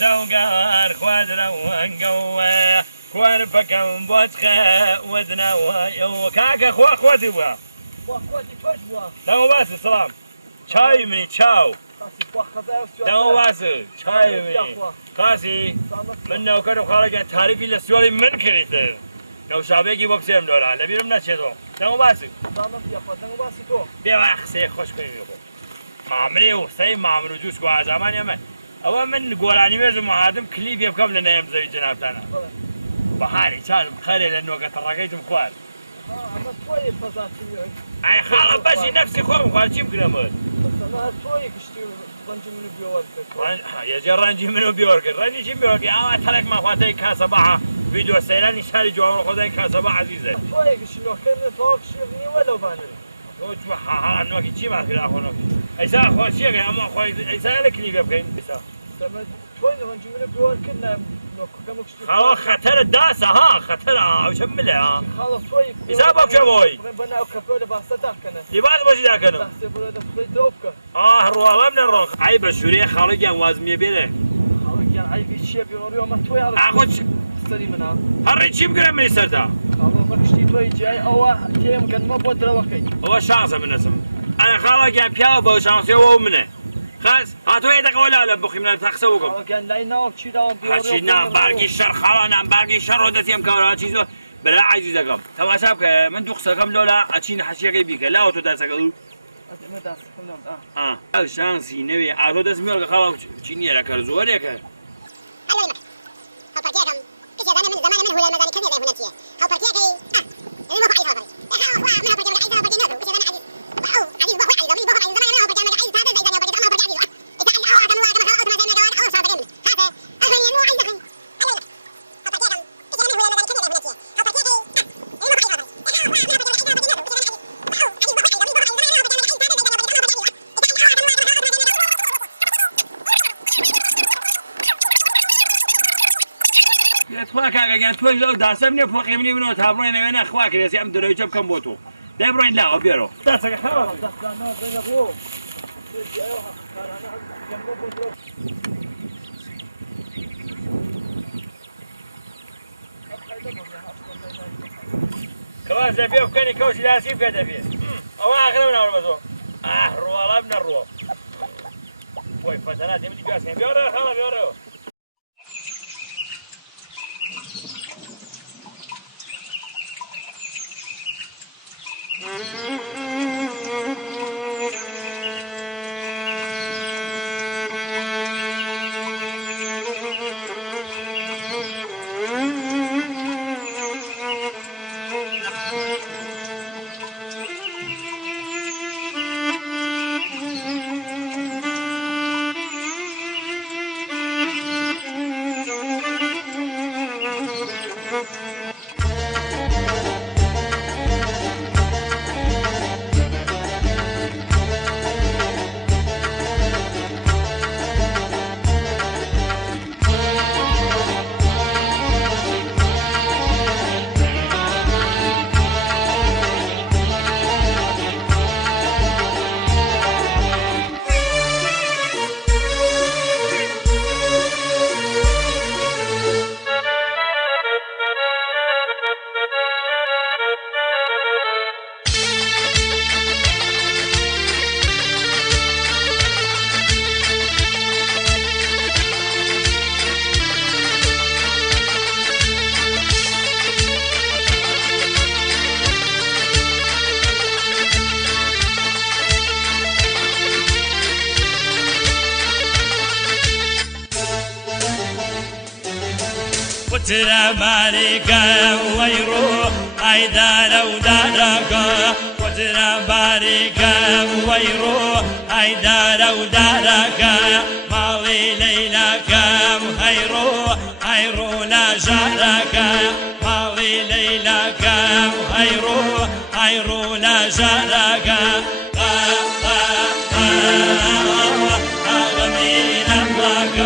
شوقار خوادنا وانقوا كواربكم بوتخه ودنا وكاكا خواتي بوا خواتي كوش بوا تمام بس سلام چای منی چاو تمام بس چای منی قاسي من نوكر خارج تعريفي للسؤال من كريته لو شابيكي ببسم دولا لبيرم نشيدو تمام بس تمام بس تو بيا خسي خوش كينو معمري وسي معمرو جوس كوا زمان يمن أول من قولاني ميز معادم كليب يبقى لنا يوم زي جنابتنا بحالي كان خير لأنه قد ترقيتم خوار أما توي فزاتي أي خالة بس نفسي خوار شو بكرة مود بس أنا توي كشتي رنجي منو بيورك يا جرى رنجي منو بيورك رنجي شو بيورك ترك ما فاتي كاسبعة فيديو سيراني شاري جوان خداي كاسبعة عزيزة توي كشنو كنا توك شيفني ولا بانر وش ها نوكي شيء ما في الآخر نوكي إيسا خوش شيء أما خوي إيسا لك كليب يبقى بس توي رنجي منو بيورك كنا خلاص خطر الداسة ها خطر وشملها ها خلاص توي إذا بوي بنا وكفر بحثتك كنا يبغى بس ذاك أنا بحث بقول ده في دوبك روح من الروح عيب السورية خارج عن وزمية بيله خارج عن عيب الشيء بيوريه ما توي هذا أخذ سري منها هري شيء بقرا من السرطة خلاص ما كشتي توي جاي أو كيم كان ما بود روكي هو شانسه من اسم أنا خارج عن بيا بوشانسي هو منه خلاص هاتوا يدك ولا لا بخي من التخسوكم خارج عن لا ينام شيء داون بيوريه هالشيء نام باقي الشر خلا نام باقي الشر ودت يوم كورا شيء بلا عزيزكم تمام شابك من دخسكم لولا أشين حشية بيك لا وتدرسكم شانسي نبي عارو دست میاد که خواهم چینی را کار زوریه که. الو ها پارتیا کم پیش از من زمان من هول المدانی کمی ده هنتیه ها پارتیا کی ما بعيد هذا ها من پارتیا عايز ها پارتیا نادو پیش از من عايز ما بعيد زمان زمان ها پارتیا عايز هذا زي زمان پارتیا ما پارتیا عايز إذا أنا أو كم واحد كم خلاص ما زمان جوار أو صار بدين هذا أخي ينو عايز أخي الو ها پارتیا کم پیش از من هول المدانی کمی ده هنتیه ها پارتیا کی ما بعيد هذا ها من پارتیا عايز ها پارتیا نادو پیش خواك أجا توي لو داسمني فوق يمني منو تابرين أنا خواك يا سيام دري جاب كم بوتو دابرين لا أبيرو داسك خلاص داسنا زي أبوه خلاص دفيه وكاني كوش لاسيف كده فيه أو آخر من أول مزو روالله من الروح وي فتنات يمدي بياسين بيورو خلاص بيورو وترى مالك ويروح أيدار ودارك وترى مالك ويروح أيدار ودارك مالي ليلك هيروح لا جارك مالي ليلك هيروح لا جارك أغمين أمك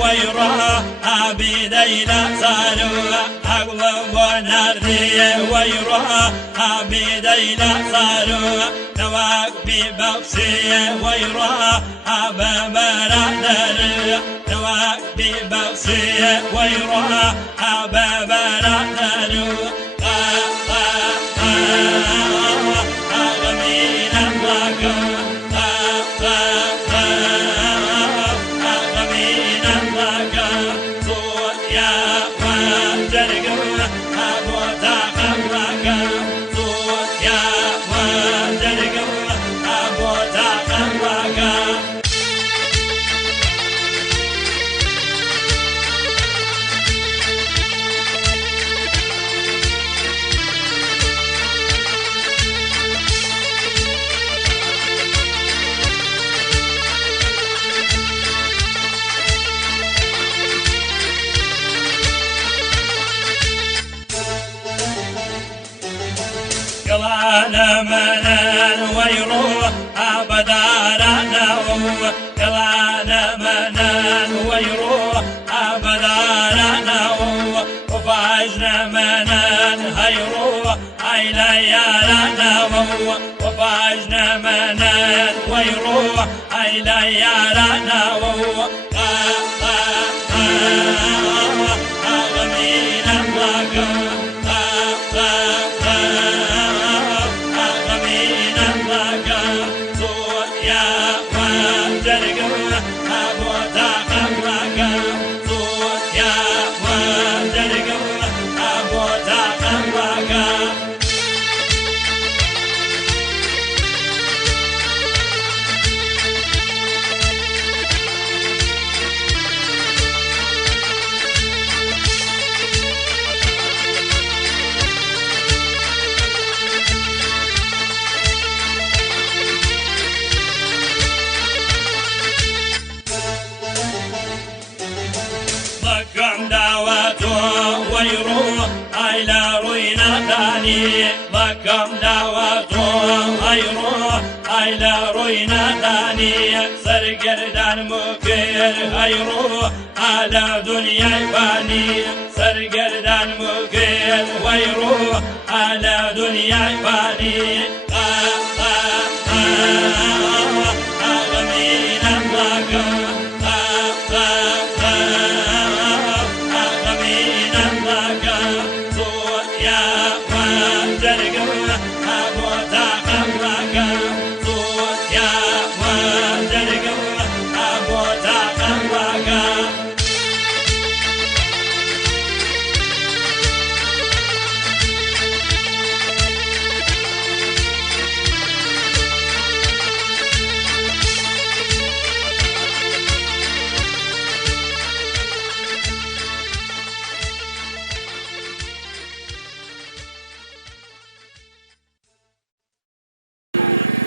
ويروح عبيدينا صاروا أغلب ونردي ويروح عبيدينا صاروا نواك ببخشي ويروح عبابنا نرى نواك ببخشي ويروح عبابنا نرى أغمينا معك قلانا منان ويروح أبدارنا قلانا منان ويروح أبدارنا وفاجنا منان هيروح عيليالنا وفاجنا منان ويروح عيليالنا أغمينا معك ويروح إلى روينا ثاني ضكم دعوته يروح إلى روينا ثاني سرقردان مكير يروح على دنيا فاني سرقردان مكير ويروح على دنيا فاني أغمينا معك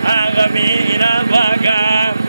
أغمينا معك